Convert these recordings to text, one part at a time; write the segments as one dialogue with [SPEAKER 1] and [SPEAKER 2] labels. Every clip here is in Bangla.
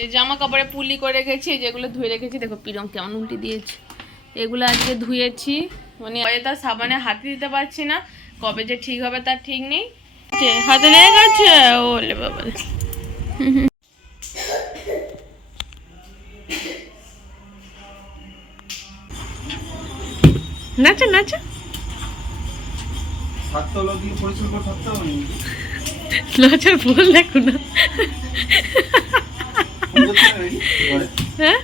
[SPEAKER 1] এই জামা কাপড়ে পুলি করে রেখেছি যেগুলো ধুয়ে রেখেছি দেখো পিরম কেমন উল্টে দিয়েছে। এগুলো আজকে ধুয়েছি মানে হয়ে তার সাবানে হাতে দিতে পারছি না কবে যে ঠিক হবে তার ঠিক নেই। হাতে লেগে গেছে? ওলে বাবা। নাচো নাচো? নাচার বল দেখো না
[SPEAKER 2] ফোন করছে না নাকি? ঘরে?
[SPEAKER 1] হ্যাঁ?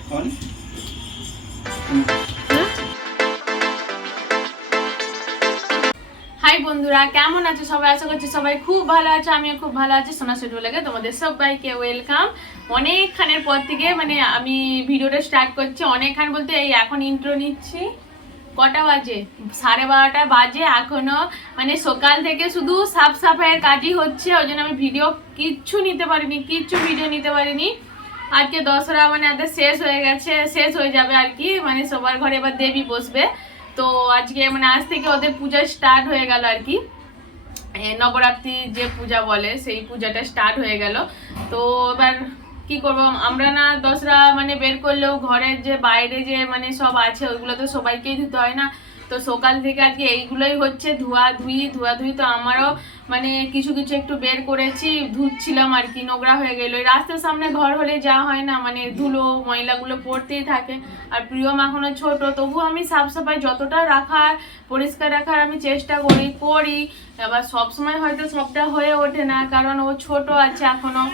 [SPEAKER 1] হাই বন্ধুরা কেমন আছো সবাই? আশা করছি সবাই খুব ভালো আছে আমিও খুব ভালো আছি। সোনা শুরু লাগে তোমাদের সবাইকে ওয়েলকাম অনেকখানের পর থেকে মানে আমি ভিডিওটা স্টার্ট করছি। অনেকখান বলতে এই এখন ইন্ট্রো নিচ্ছি। কটা বাজে? সাড়ে বারোটা বাজে এখনও। মানে সকাল থেকে শুধু সাফ সাফাইয়ের কাজই হচ্ছে ওই জন্য আমি ভিডিও কিচ্ছু নিতে পারিনি কিচ্ছু ভিডিও নিতে পারিনি। আজকে দশরা মানে আজকে শেষ হয়ে গেছে, শেষ হয়ে যাবে আর কি। মানে সবার ঘরে এবার দেবী বসবে। তো আজকে মানে আজ থেকে ওদের পূজা স্টার্ট হয়ে গেল আর কি। নবরাত্রি যে পূজা বলে, সেই পূজাটা স্টার্ট হয়ে গেল। তো এবার কি করব, আমরা না দশরা মানে বের করলেও ঘরের যে বাইরে যে মানে সব আছে ওইগুলো তো সবাইকেই ধুতে হয় না। তো সকাল থেকে আজকে এইগুলোই হচ্ছে, ধোয়া ধুই ধোয়া ধুই তো আমারও মানে কিছু কিছু একটু বের করেছি, ধুচ্ছিলাম আর কি, নোংরা হয়ে গেলো। রাস্তার সামনে ঘর হলে যা হয় না মানে ধুলো, ময়লাগুলো পড়তেই থাকে। আর প্রিয়ম এখনও ছোট তবু আমি সাফ সাফাই যতটা রাখার, পরিষ্কার রাখার আমি চেষ্টা করি করি। এবার সবসময় হয়তো সবটা হয়ে ওঠে না, কারণ ও ছোট আছে এখনও।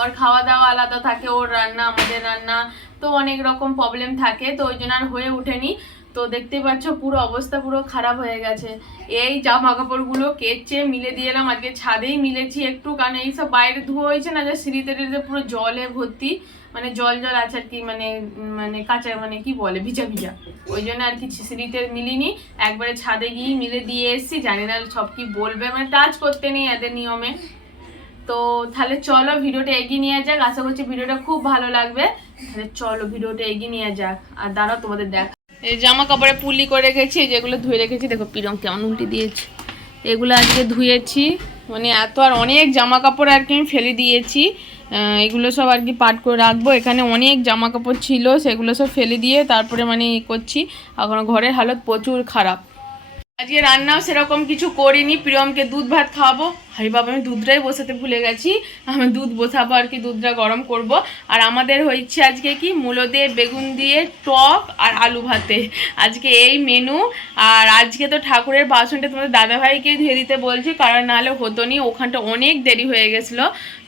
[SPEAKER 1] ওর খাওয়া দাওয়া আলাদা থাকে, ওর রান্না, আমাদের রান্না তো অনেক রকম প্রবলেম থাকে, তো ওই জন্য আর হয়ে ওঠেনি। তো দেখতে পাচ্ছ, পুরো অবস্থা পুরো খারাপ হয়ে গেছে। এই জামা কাপড়গুলো কেচে মিলে দিয়ে এলাম, আজকে ছাদেই মিলেছি একটু কারণ এইসব বাইরে ধোয়া হয়েছে না, যে সিঁড়িতে টিড়িতে পুরো জলে ভর্তি মানে জল জল আছে আর কি মানে মানে কাঁচা মানে কি বলে, ভিজা ভিজা। ওই জন্য আর কি সিঁড়িতে মিলিনি। একবারে ছাদে গিয়ে মিলে দিয়ে এসেছি, জানি না সব কি বলবে মানে টাচ করতে নেই এদের নিয়মে। তো তাহলে চলো ভিডিওটা এগিয়ে নিয়ে যাক, আশা করছি ভিডিওটা খুব ভালো লাগবে। তাহলে চলো ভিডিওটা এগিয়ে নিয়ে যাক, আর দাঁড়াও তোমাদের দেখ এই জামা কাপড়ে পুলি করে রেখেছি যেগুলো ধুয়ে রেখেছি, দেখো পিরম কেমন উল্টে দিয়েছি। এগুলো আজকে ধুয়েছি মানে এত আর অনেক জামা কাপড় আর কি আমি ফেলে দিয়েছি। এগুলো সব আর কি পাট করে রাখব। এখানে অনেক জামা কাপড় ছিল, সেগুলো সব ফেলে দিয়ে তারপরে মানে করছি। এখন ঘরের হালত প্রচুর খারাপ। আজকে রান্নাও সেরকম কিছু করিনি। প্রিয়মকে দুধ ভাত খাওয়াবো। হাই বাবা, আমি দুধটাই বসাতে ভুলে গেছি। আমি দুধ বসাবো আর কি, দুধটা গরম করব। আর আমাদের হয়েছে আজকে কি? মূলো দিয়ে বেগুন দিয়ে টক আর আলু ভাতে। আজকে এই মেনু আর আজকে তো ঠাকুরের বাসনটা তোমাদের দাদাভাইকে ধুয়ে দিতে বলছি, কারণ নাহলে হতো নি। ওখানটা অনেক দেরি হয়ে গেছিল।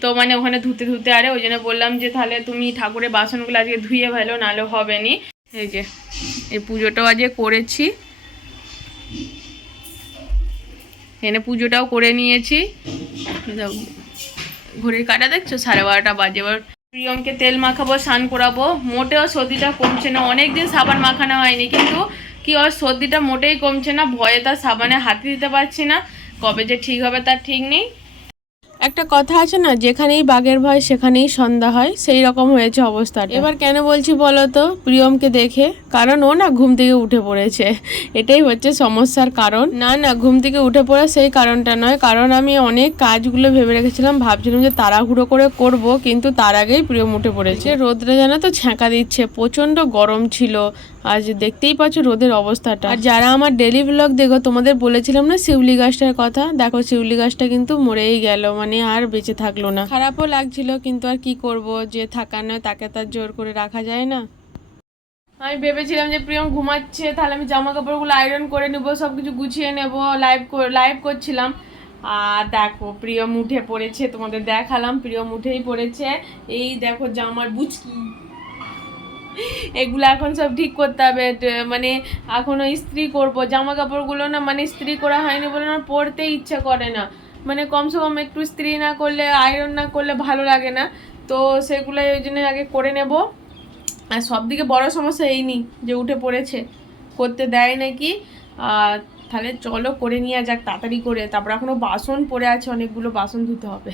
[SPEAKER 1] তো মানে ওখানে ধুতে ধুতে আরে ওই জন্য বললাম যে, তাহলে তুমি ঠাকুরের বাসনগুলো আজকে ধুয়ে ভালো নাহলে হবে নি। এই যে, এই পুজোটাও আজকে করেছি। এখানে পুজোটাও করে নিয়েছি। ঘুরে ঘড়ির কাটা দেখছ? সাড়ে বারোটা বাজে। এবার প্রিয়মকে তেল মাখাবো, স্নান করাবো। মোটেও সর্দিটা কমছে না। অনেক দিন সাবান মাখানো হয়নি, কিন্তু কি ওর সর্দিটা মোটেই কমছে না। ভয়ে তার সাবানে হাতে দিতে পারছি না। কবে যে ঠিক হবে তার ঠিক নেই। একটা কথা আছে না, যেখানেই বাঘের ভয়, সেখানেই সন্ধ্যা হয়, সেই রকম হয়েছে অবস্থা এবার কেন বলছি বলো তো? প্রিয়মকে দেখে, কারণ ও না ঘুম থেকে উঠে পড়েছে। এটাই হচ্ছে সমস্যার কারণ। না না, ঘুম থেকে উঠে পড়া সেই কারণটা নয়। কারণ আমি অনেক কাজগুলো ভেবে রেখেছিলাম, ভাবছিলাম যে তাড়াহুড়ো করে করব, কিন্তু তার আগেই প্রিয়ম উঠে পড়েছে। রোদটা যেন তো ছ্যাঁকা দিচ্ছে প্রচণ্ড গরম ছিল। আজ দেখতেই পাচ্ছ রোদের অবস্থাটা। আর যারা আমার ডেলি ব্লগ দেখো, তোমাদের বলেছিলাম না শিউলি গাছটার কথা? দেখো শিউলি গাছটা কিন্তু মরেই গেল মানে আর বেঁচে থাকল না। খারাপও লাগছিল, কিন্তু আর কি করব? যে থাকার নয়, তাকে তার জোর করে রাখা যায় না। আমি ভেবেছিলাম যে প্রিয়ম ঘুমাচ্ছে, তাহলে আমি জামা কাপড়গুলো আয়রন করে নেব সব কিছু গুছিয়ে নেব লাইভ লাইভ করছিলাম। আর দেখো, প্রিয়ম উঠে পড়েছে, তোমাদের দেখালাম, প্রিয়ম উঠেই পড়েছে। এই দেখো জামার বুচকি। এগুলো এখন সব ঠিক করতে হবে। মানে এখনও ইস্ত্রি করব। জামা কাপড়গুলো না মানে ইস্ত্রি করা হয়নি বলে না পরতে ইচ্ছা করে না। মানে কমসে কম একটু ইস্ত্রি না করলে আয়রন না করলে ভালো লাগে না। তো সেগুলো ওই জন্য আগে করে নেব। আর সব দিকে বড়ো সমস্যা এই নি যে উঠে পড়েছে। করতে দেয় নাকি? আর তাহলে চলো করে নিয়ে যাক, তাড়াতাড়ি করে। তারপর এখনও বাসন পড়ে আছে, অনেকগুলো বাসন ধুতে হবে।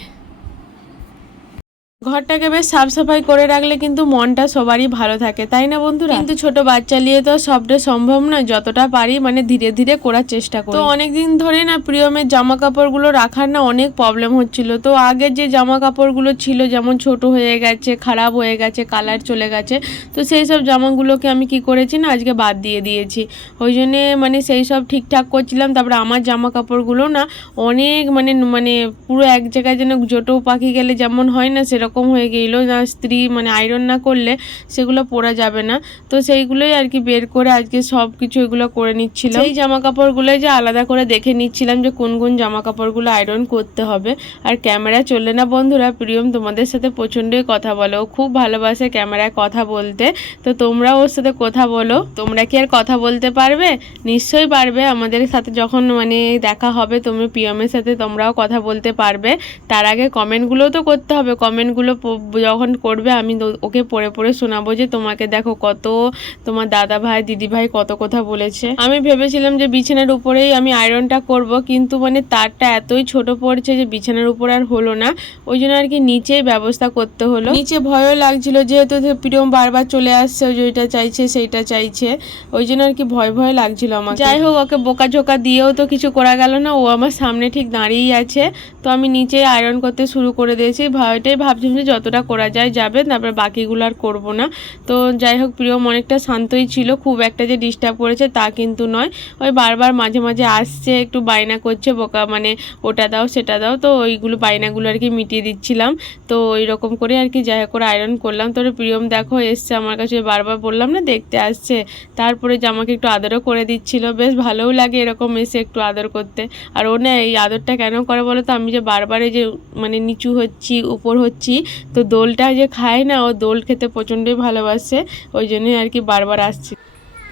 [SPEAKER 1] ঘরটাকে বেশ সাফ সাফাই করে রাখলে কিন্তু মনটা সবারই ভালো থাকে তাই না বন্ধুরা? কিন্তু ছোট বাচ্চা নিয়ে তো সবটা সম্ভব নয় যতটা পারি মানে ধীরে ধীরে করার চেষ্টা করি। তো অনেকদিন ধরে না প্রিয়মের জামা কাপড়গুলো রাখার না অনেক প্রবলেম হচ্ছিল। তো আগে যে জামা কাপড়গুলো ছিল যেমন ছোট হয়ে গেছে খারাপ হয়ে গেছে কালার চলে গেছে তো সেই সব জামাগুলোকে আমি কি করেছি না আজকে বাদ দিয়ে দিয়েছি। ওই জন্যে মানে সেই সব ঠিকঠাক করছিলাম তারপরে আমার জামা কাপড়গুলো না অনেক মানে মানে পুরো এক জায়গায় যেন জোটো পাখি গেলে যেমন হয় না সেরকম হয়ে গেলো, না স্ত্রী মানে আয়রন না করলে সেগুলো পরা যাবে না। তো সেইগুলোই আর কি বের করে আজকে সব কিছু এগুলো করে নিচ্ছিলাম। এই জামা কাপড়গুলোই যে আলাদা করে দেখে নিচ্ছিলাম যে কোন কোন জামা কাপড়গুলো আয়রন করতে হবে। আর ক্যামেরা চললে না বন্ধুরা, প্রিয়ম তোমাদের সাথে প্রচণ্ডই কথা বলে। খুব ভালোবাসে ক্যামেরায় কথা বলতে। তো তোমরাও ওর সাথে কথা বলো। তোমরা কি আর কথা বলতে পারবে? নিশ্চয়ই পারবে। আমাদের সাথে যখন মানে দেখা হবে, তুমি পিএমের সাথে তোমরাও কথা বলতে পারবে। তার আগে কমেন্টগুলোও তো করতে হবে। কমেন্টগুলো প- যখন করবে, আমি ওকে পড়ে পড়ে শোনাবো যে তোমাকে দেখো কত তোমার দাদা ভাই দিদি ভাই কত কথা বলেছে। আমি ভেবেছিলাম যে বিছানার উপরেই আমি আয়রনটা করব, কিন্তু মানে তারটা এতই ছোট পড়ছে যে বিছানার উপর আর হলো না। ওই জন্য আর কি নিচেই ব্যবস্থা করতে হলো। নিচে ভয়ও লাগছিল, যেহেতু প্রিয়ম বারবার চলে আসছে, ওই যেটা চাইছে, সেইটা চাইছে। ওই জন্য আর কি ভয় ভয় লাগছিল আমার যাই হোক, ওকে বোকা ঝোকা দিয়েও তো কিছু করা গেল না, ও আমার সামনে ঠিক দাঁড়িয়েই আছে। তো আমি নিচে আয়রন করতে শুরু করে দিয়েছি। ভয়টাই ভাবছিলাম যে যতটা করা যায় যাবে, তারপর বাকিগুলো আর করব না। তো যাই হোক, প্রিয়ম অনেকটা শান্তই ছিল, খুব একটা যে ডিস্টার্ব করেছে তা কিন্তু নয়। ওই বারবার মাঝে মাঝে আসছে, একটু বায়না করছে, বোকা মানে ওটা দাও, সেটা দাও, তো ওইগুলো বায়নাগুলো আর কি মিটিয়ে দিচ্ছিলাম। তো ওই রকম করে আর কি যাই হোক করে আয়রন করলাম। তোর প্রিয়ম দেখো এসছে আমার কাছে, বারবার বললাম না, দেখতে আসছে। তারপরে জামাকে একটু আদরও করে দিচ্ছিল, বেশ ভালোও লাগে এরকম এসে একটু আদর করতে। আর ও না এই আদরটা কেন করে বলো তো? আমি যে বারবারে যে মানে নিচু হচ্ছি, উপর হচ্ছি তো দোলটা যে খায় না, ও দোল খেতে প্রচণ্ডই ভালোবাসে, ওই জন্যই আর কি বারবার আসছি।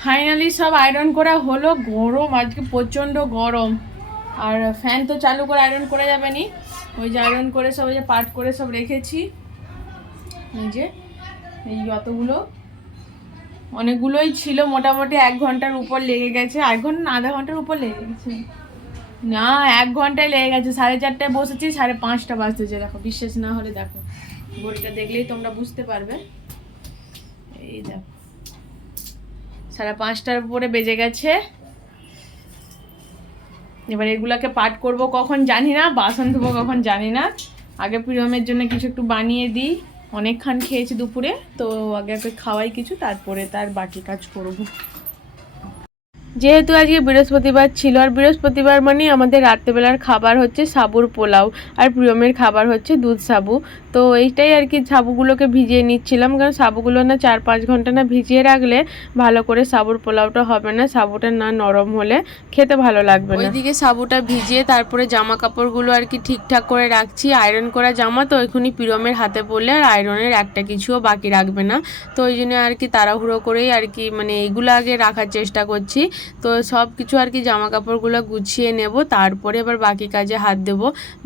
[SPEAKER 1] ফাইনালি সব আয়রন করা হলো, গরম, আজকে প্রচণ্ড গরম। আর ফ্যান তো চালু করে আয়রন করা যাবে নি। ওই যে আয়রন করে সব, ওই যে পাট করে সব রেখেছি। এই যে, এই যতগুলো। অনেকগুলোই ছিল, মোটামুটি এক ঘণ্টার উপর লেগে গেছে। এক ঘণ্টা আধা ঘণ্টার উপর লেগে গেছে। না, এক ঘন্টায় লেগে গেছে। সাড়ে চারটায় বসেছি, সাড়ে পাঁচটা বাজতেছে দেখো, বিশ্বাস না হলে দেখো। ঘড়িটা দেখলেই তোমরা বুঝতে পারবে। এই দেখো। সাড়ে পাঁচটার উপরে বেজে গেছে। এবার এগুলাকে পাঠ করব কখন জানি না, বাসন ধোবো কখন জানি না। আগে প্রিয়মের জন্য কিছু একটু বানিয়ে দিই। অনেকক্ষণ খেয়েছি দুপুরে, তো আগে আগে খাওয়াই কিছু, তারপরে তার বাকি কাজ করব। যেহেতু আজকে বৃহস্পতিবার ছিল, আর বৃহস্পতিবার মানে আমাদের রাত্রেবেলার খাবার হচ্ছে সাবুর পোলাও, আর প্রিয়মের খাবার হচ্ছে দুধ সাবু। তো এইটাই আর কি সাবুগুলোকে ভিজিয়ে নিচ্ছিলাম, কারণ সাবুগুলো না চার পাঁচ ঘণ্টা না ভিজিয়ে রাখলে ভালো করে সাবুর পোলাওটা হবে না, সাবুটা না নরম হলে খেতে ভালো লাগবে না। ওইদিকে সাবুটা ভিজিয়ে তারপরে জামা কাপড়গুলো আর কি ঠিকঠাক করে রাখছি, আয়রন করা জামা তো এখনই প্রিয়মের হাতে পড়লে আর আয়রনের একটা কিছুও বাকি রাখবে না। তো ওই জন্য আর কি তাড়াহুড়ো করেই আর কি মানে এইগুলো আগে রাখার চেষ্টা করছি। তো সব কিছু আর কি জামা কাপড়গুলো গুছিয়ে নেব, তারপরে এবার বাকি কাজে হাত দেব।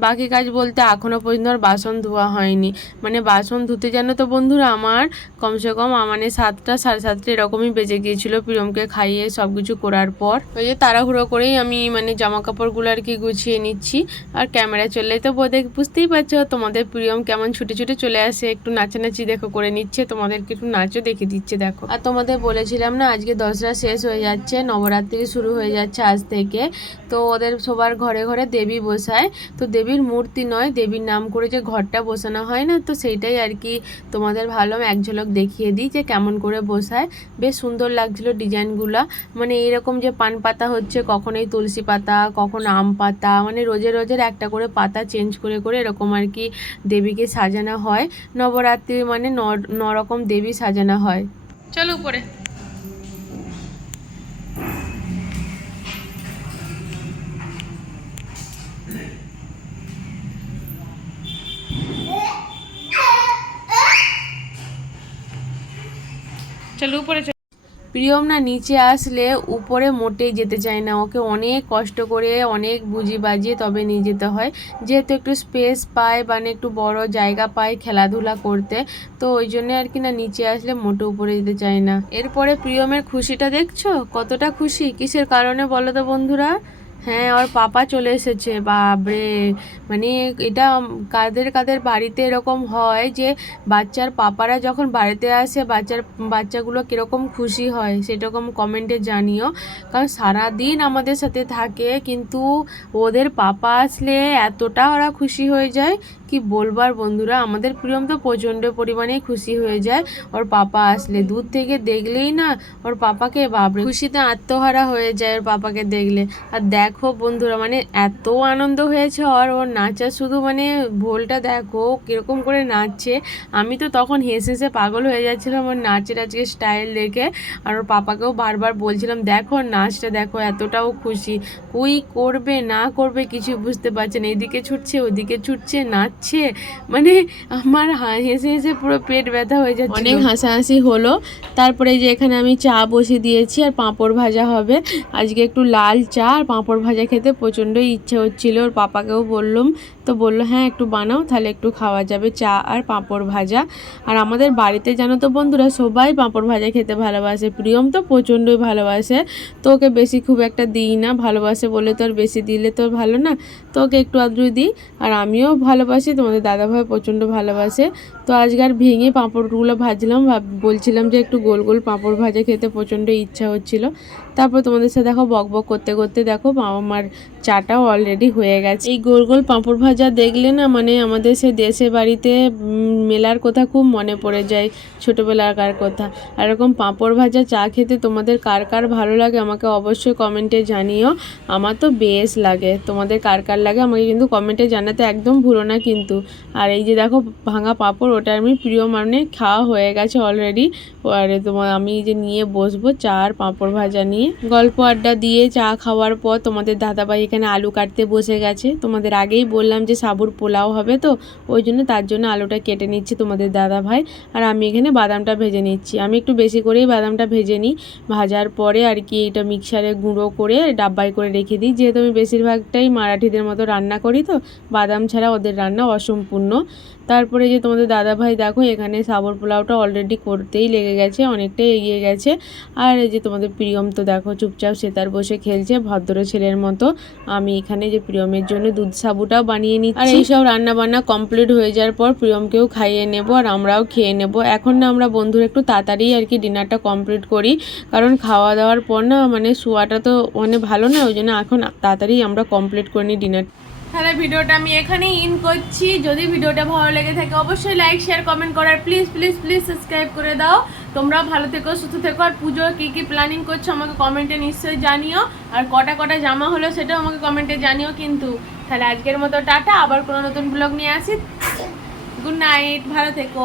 [SPEAKER 1] বাকি কাজ বলতে এখনও পর্যন্ত আর বাসন ধোয়া হয়নি। মানে বাসন ধুতে জানো তো বন্ধুরা, আমার কমসে কম মানে সাতটা, সাড়ে সাতটা এরকমই বেজে গিয়েছিল প্রিয়মকে খাইয়ে সব কিছু করার পর। ওই যে তাড়াহুড়ো করেই আমি মানে জামা কাপড়গুলো আর কি গুছিয়ে নিচ্ছি। আর ক্যামেরা চললেই তো বোধে বুঝতেই পারছ, তোমাদের প্রিয়ম কেমন ছুটে ছুটে চলে আসে। একটু নাচানাচি দেখো, করে নিচ্ছে, তোমাদেরকে একটু নাচও দেখে দিচ্ছে, দেখো। আর তোমাদের বলেছিলাম না, আজকে দশরা শেষ হয়ে যাচ্ছে নবরাত্রি শুরু হয়ে যাচ্ছে আজ থেকে। তো ওদের সবার ঘরে ঘরে দেবী বসায়। তো দেবীর মূর্তি নয়, দেবীর নাম করে যে ঘরটা বসানো হয় না, তো সেইটাই আর কি তোমাদের ভালো এক ঝলক দেখিয়ে দিই যে কেমন করে বসায়। বেশ সুন্দর লাগছিল ডিজাইনগুলো। মানে এইরকম যে পান পাতা হচ্ছে কখন এই তুলসী পাতা, কখন আম পাতা মানে রোজে রোজের একটা করে পাতা চেঞ্জ করে করে এরকম আর কি দেবীকে সাজানো হয়। নবরাত্রি মানে ন রকম দেবী সাজানো হয়। চলো উপরে। চলো উপরে। প্রিয়ম না নিচে আসলে উপরে মোটেই যেতে চায় না। ওকে অনেক কষ্ট করে, অনেক বুঝি বাজিয়ে তবে নিয়ে যেতে হয়। যেহেতু একটু স্পেস পায় মানে একটু বড় জায়গা পায় খেলাধুলা করতে, তো ওই জন্য আর কি না নিচে আসলে মোটে উপরে যেতে চায় না। এরপরে প্রিয়মের খুশিটা দেখছ? কতটা খুশি? কিসের কারণে বলো তো বন্ধুরা? হ্যাঁ ওর পাপা চলে এসেছে, বাপরে। মানে এটা কাদের কাদের বাড়িতে এরকম হয় যে বাচ্চার পাপারা যখন বাড়িতে আসে, বাচ্চার বাচ্চাগুলো কীরকম খুশি হয় সেরকম কমেন্টে জানিও। কারণ সারাদিন আমাদের সাথে থাকে, কিন্তু ওদের পাপা আসলে এতটা ওরা খুশি হয়ে যায়, কি বলবার বন্ধুরা, আমাদের প্রিয়ম তো প্রচণ্ড পরিমাণে খুশি হয়ে যায় ওর পাপা আসলে। দূর থেকে দেখলেই না, ওর পাপাকে বাবরে খুশিতে আত্মহারা হয়ে যায় ওর পাপাকে দেখলে। আর দেখো বন্ধুরা মানে এত আনন্দ হয়েছে ওর ওর নাচা শুধু মানে ভোলটা দেখো কীরকম করে নাচছে। আমি তো তখন হেসে হেসে পাগল হয়ে যাচ্ছিলাম ওর নাচের আজকে স্টাইল দেখে। আর ওর পাপাকেও বারবার বলছিলাম, দেখো নাচটা, দেখো এতটাও খুশি। কুই করবে, না করবে কিছু বুঝতে পারছে না। এদিকে ছুটছে, ওদিকে ছুটছে, নাচছে। মানে আমার হেসে হেসে পুরো পেট ব্যথা হয়ে যাচ্ছে অনেক হাসাহাসি হলো। তারপরে যে এখানে আমি চা বসিয়ে দিয়েছি আর পাঁপড় ভাজা হবে। আজকে একটু লাল চা আর পাঁপড় ভাজা খেতে প্রচণ্ডই ইচ্ছে হচ্ছিল। ওর পাপাকেও বললাম তো বলল হ্যাঁ একটু বানাও, তাহলে একটু খাওয়া যাবে, চা আর পাঁপড় ভাজা। আর আমাদের বাড়িতে জানো তো বন্ধুরা, সবাই পাঁপড় ভাজা খেতে ভালোবাসে। প্রিয়ম তো প্রচণ্ডই ভালোবাসে। তো ওকে বেশি খুব একটা দিই না, ভালোবাসে বলে তো আর বেশি দিলে তো ভালো না। তো ওকে একটু আদ্রু দিই। আর আমিও ভালোবাসি, তোমাদের দাদাভাই প্রচণ্ড ভালোবাসে। তো আজকে আর ভেঙে পাঁপড়গুলো ভাজলাম বলছিলাম যে একটু গোল গোল পাঁপড় ভাজা খেতে প্রচণ্ড ইচ্ছা হচ্ছিল। তারপর তোমাদের সাথে দেখো বক বক করতে করতে দেখো আমার চাটাও অলরেডি হয়ে গেছে। এই গোল গোল পাঁপড় ভাজা দেখলে না মানে আমাদের সে দেশে বাড়িতে মেলার কথা খুব মনে পড়ে যায়, ছোটোবেলাকার কথা। আর এরকম পাঁপড় ভাজা চা খেতে তোমাদের কার কার ভালো লাগে আমাকে অবশ্যই কমেন্টে জানিও। আমার তো বেশ লাগে, তোমাদের কার কার লাগে আমাকে কিন্তু কমেন্টে জানাতে একদম ভুলো না কিন্তু। আর এই যে দেখো, ভাঙা পাঁপড়, ওটা আমি প্রিয় মানে খাওয়া হয়ে গেছে অলরেডি আর তোমার, আমি যে নিয়ে বসবো চা আর পাঁপড় ভাজা নিয়ে। গল্প আড্ডা দিয়ে চা খাওয়ার পর তোমাদের দাদাভাই এখানে আলু কাটতে বসে গেছে। তোমাদের আগেই বললাম যে সাবুর পোলাও হবে তো, ওই জন্য তার জন্য আলুটা কেটে নিচ্ছি তোমাদের দাদা ভাই। আর আমি এখানে বাদামটা ভেজে নিচ্ছি। আমি একটু বেশি করেই বাদামটা ভেজে নিই। ভাজার পরে আর কি এটা মিক্সারে গুঁড়ো করে ডাব্বাই করে রেখে দিই। যেহেতু আমি বেশিরভাগটাই মারাঠিদের মতো রান্না করি তো, বাদাম ছাড়া ওদের রান্না অসম্পূর্ণ। তারপরে যে তোমাদের দাদাভাই, দেখো এখানে সাবর পোলাওটা অলরেডি করতেই লেগে গেছে, অনেকটাই এগিয়ে গেছে। আর এই যে তোমাদের প্রিয়ম তো দেখো চুপচাপ সেতার বসে খেলছে, ভদ্র ছেলের মতো। আমি এখানে যে প্রিয়মের জন্য দুধ সাবুটাও বানিয়ে নিচ্ছি। আর এইসব রান্না বান্না কমপ্লিট হয়ে যাওয়ার পর প্রিয়মকেও খাইয়ে নেব আর আমরাও খেয়ে নেব। এখন না আমরা বন্ধুরা একটু তাড়াতাড়ি আর কি ডিনারটা কমপ্লিট করি। কারণ খাওয়া দাওয়ার পর না মানে শোয়াটা তো মানে ভালো না, ওই জন্য এখন তাড়াতাড়ি আমরা কমপ্লিট করে নিই ডিনার। তাহলে ভিডিওটা আমি এখানেই ইন করছি। যদি ভিডিওটা ভালো লেগে থাকে, অবশ্যই লাইক শেয়ার কমেন্ট করার প্লিজ প্লিজ প্লিজ সাবস্ক্রাইব করে দাও। তোমরাও ভালো থেকো, সুস্থ থেকো। আর পুজো কী কী প্ল্যানিং করছ আমাকে কমেন্টে নিশ্চয়ই জানিও। আর কটা কটা জামা হলো সেটাও আমাকে কমেন্টে জানিও কিন্তু। তাহলে আজকের মতো টাটা। আবার কোনো নতুন ব্লগ নিয়ে আসি। গুড নাইট ভালো থেকো।